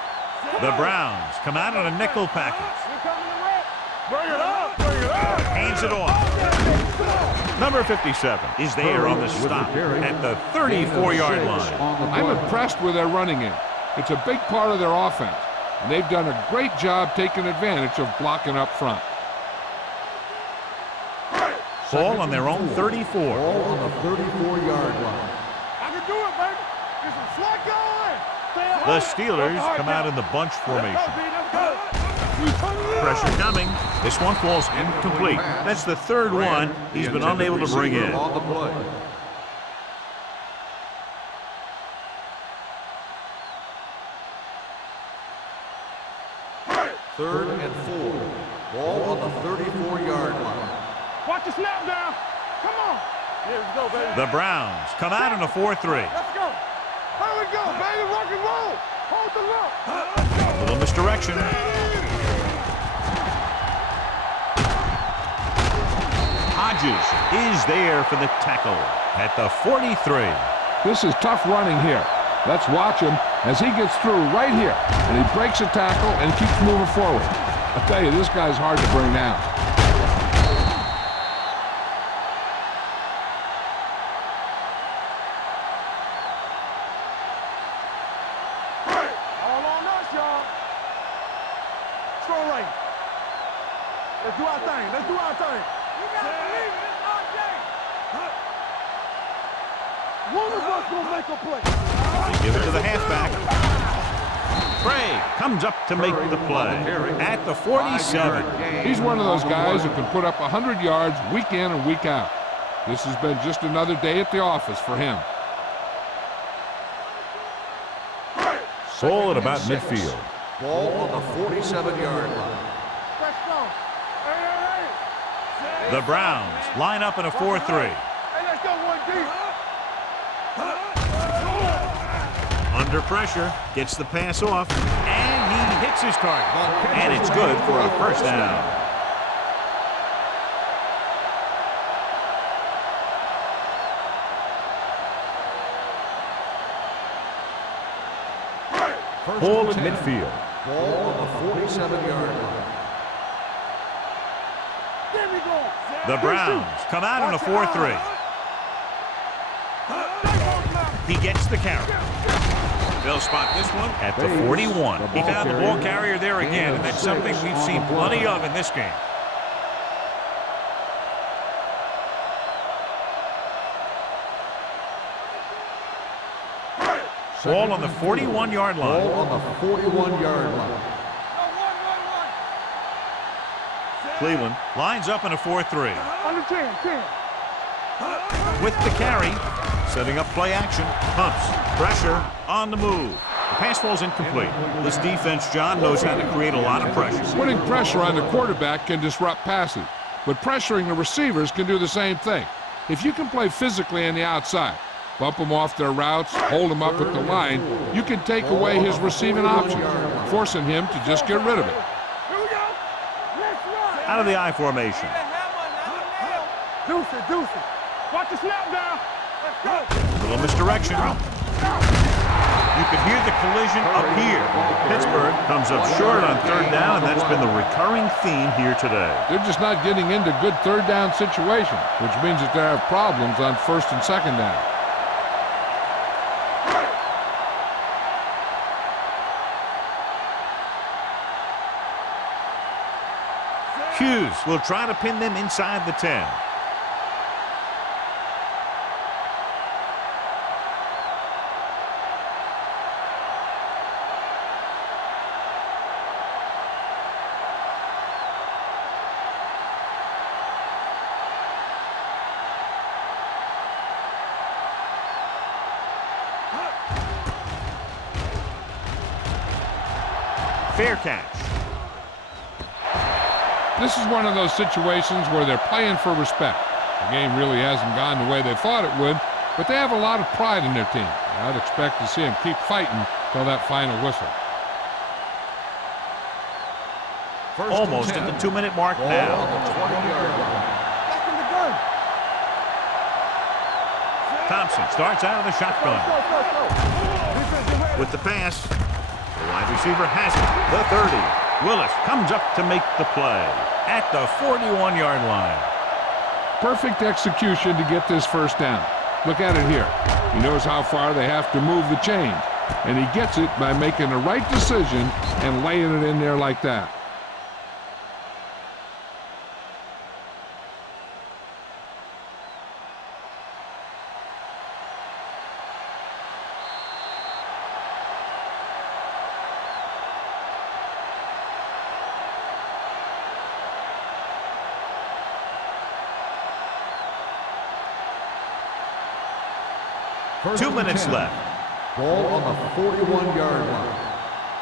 The Browns come out in a nickel package. Here coming the red. Bring it up. Hands it off. Number 57 is there on the stop at the 34-yard line. I'm impressed with their running game. It's a big part of their offense, and they've done a great job taking advantage of blocking up front. Ball on their own 34. Ball on the 34-yard line. I can do it, baby. Get some slack going. The Steelers come out in the bunch formation. Pressure coming. This one falls incomplete. That's the third one he's been unable to bring in. On the play. Third and 4. Ball on the 34-yard line. Watch the snap down. Come on. Here we go, baby. The Browns come out in a 4-3. Let's go. Here we go, baby. Rock and roll. Hold the look. Little misdirection. Hodges is there for the tackle at the 43. This is tough running here. Let's watch him as he gets through right here, and he breaks a tackle and keeps moving forward. I tell you, this guy's hard to bring down. All all right. Let's do our thing. Let's do our thing. You got to believe it. It's our day. One of us will make a play. They give it to the halfback. Bray comes up to make the play at the 47. He's one of those guys who can put up 100 yards week in and week out. This has been just another day at the office for him. Ball at about midfield. Ball on the 47-yard line. The Browns line up in a 4-3. Hey, let's go one deep. Under pressure, gets the pass off, and he hits his target. And it's good for a first down. Ball at midfield. Ball on the 47-yard line. The Browns come out in a 4-3. He gets the carry. They'll spot this one at the 41. He found the ball carrier there again, and that's something we've seen plenty of in this game. Ball on the 41-yard line. Ball on the 41-yard line. Cleveland lines up in a 4-3. Under 10. With the carry, setting up play action, pumps, pressure, on the move. The pass ball's incomplete. This defense, John, knows how to create a lot of pressure. Putting pressure on the quarterback can disrupt passes, but pressuring the receivers can do the same thing. If you can play physically on the outside, bump them off their routes, hold them up at the line, you can take away his receiving options, forcing him to just get rid of it. Out of the I formation. Deuce it. Watch the snap down. Let's go. Little misdirection. You can hear the collision up here. Pittsburgh comes up short on third down, and that's been the recurring theme here today. They're just not getting into good third down situations, which means that they have problems on first and second down. Hughes will try to pin them inside the 10. Fair catch. This is one of those situations where they're playing for respect. The game really hasn't gone the way they thought it would, but they have a lot of pride in their team. I'd expect to see them keep fighting till that final whistle. Almost at the 2-minute mark now. Back in the gun. Thompson starts out of the shotgun. Go. With the pass, the wide receiver has it. The 30. Willis comes up to make the play at the 41-yard line. Perfect execution to get this first down. Look at it here. He knows how far they have to move the chains, and he gets it by making the right decision and laying it in there like that. First 2 and minutes 10. left. Ball on the 41-yard line.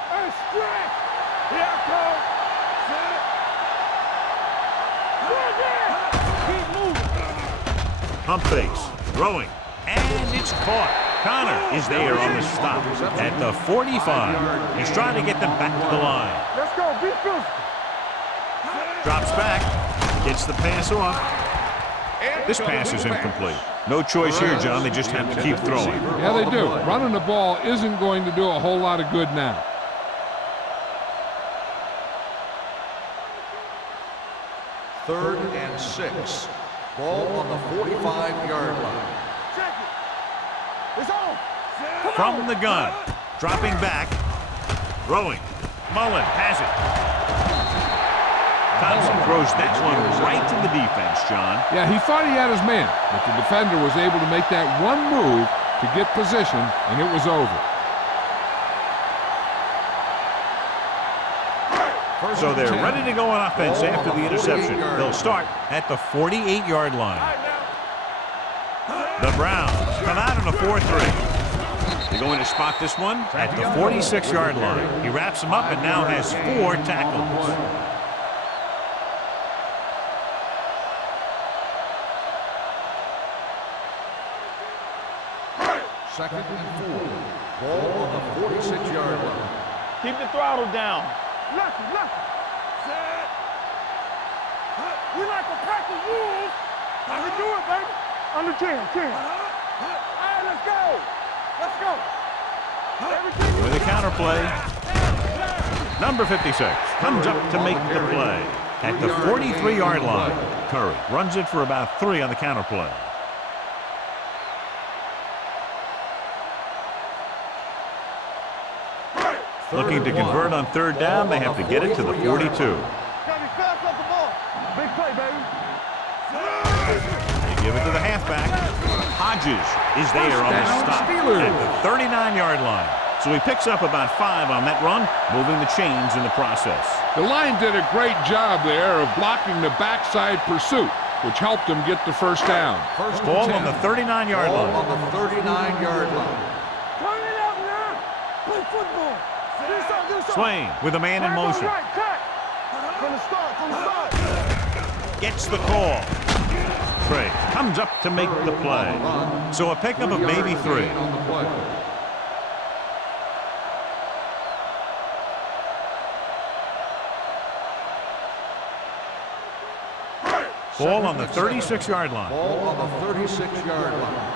Hey, stretch. Here I come. Keep moving. Pump fakes, throwing, and it's caught. Connor is there on the stop at the 45. He's trying to get them back to the line. Let's go. Be physical. Drops back, gets the pass off. This pass is incomplete. No choice here, John. They just have to keep throwing. Yeah, they do. Running the ball isn't going to do a whole lot of good now. Third and 6. Ball on the 45-yard line. Check it. It's on. From the gun, dropping back, throwing. Mullen has it. throws that one right to the defense, John. Yeah, he thought he had his man, but the defender was able to make that one move to get position, and it was over. So they're ready to go on offense after the interception. They'll start at the 48-yard line. The Browns come out in a 4-3. They're going to spot this one at the 46-yard line. He wraps him up and now has 4 tackles. Second and 4. Ball on the 46-yard line. Keep the throttle down. Lucky. Set. We like to practice rules. I can do it, baby. On the 10. All right, let's go. Everything With a counter play. Number 56 comes up to make the play at the 43-yard line. Curry runs it for about 3 on the counter play. Looking to convert on 3rd down, they have to get it to the 42. Gotta be fast off the ball. Big play, baby. They give it to the halfback. Hodges is there on the stop at the 39-yard line. So he picks up about 5 on that run, moving the chains in the process. The line did a great job there of blocking the backside pursuit, which helped them get the first down. Ball on the 39-yard line. Ball on the 39-yard line. Turn it out now. Play football. Swain with a man in motion. From the start. Gets the call. Craig comes up to make the play. So a pickup of maybe 3. On the play. Ball on the 36-yard line. Ball on the 36-yard line.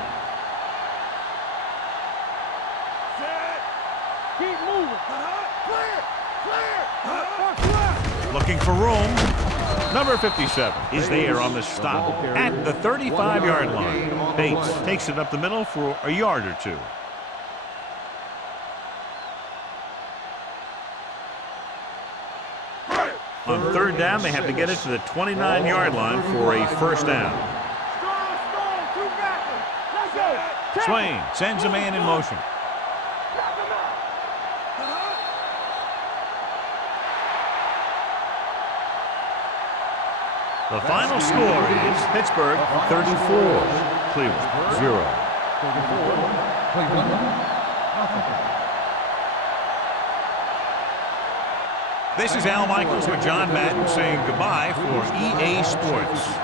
Keep moving. Clear. Looking for room. Number 57 is there on the stop at the 35-yard line. Bates takes it up the middle for a yard or 2. On 3rd down, they have to get it to the 29-yard line for a first down. Swain sends a man in motion. The final score is Pittsburgh 34, Cleveland 0. This is Al Michaels with John Madden saying goodbye for EA Sports.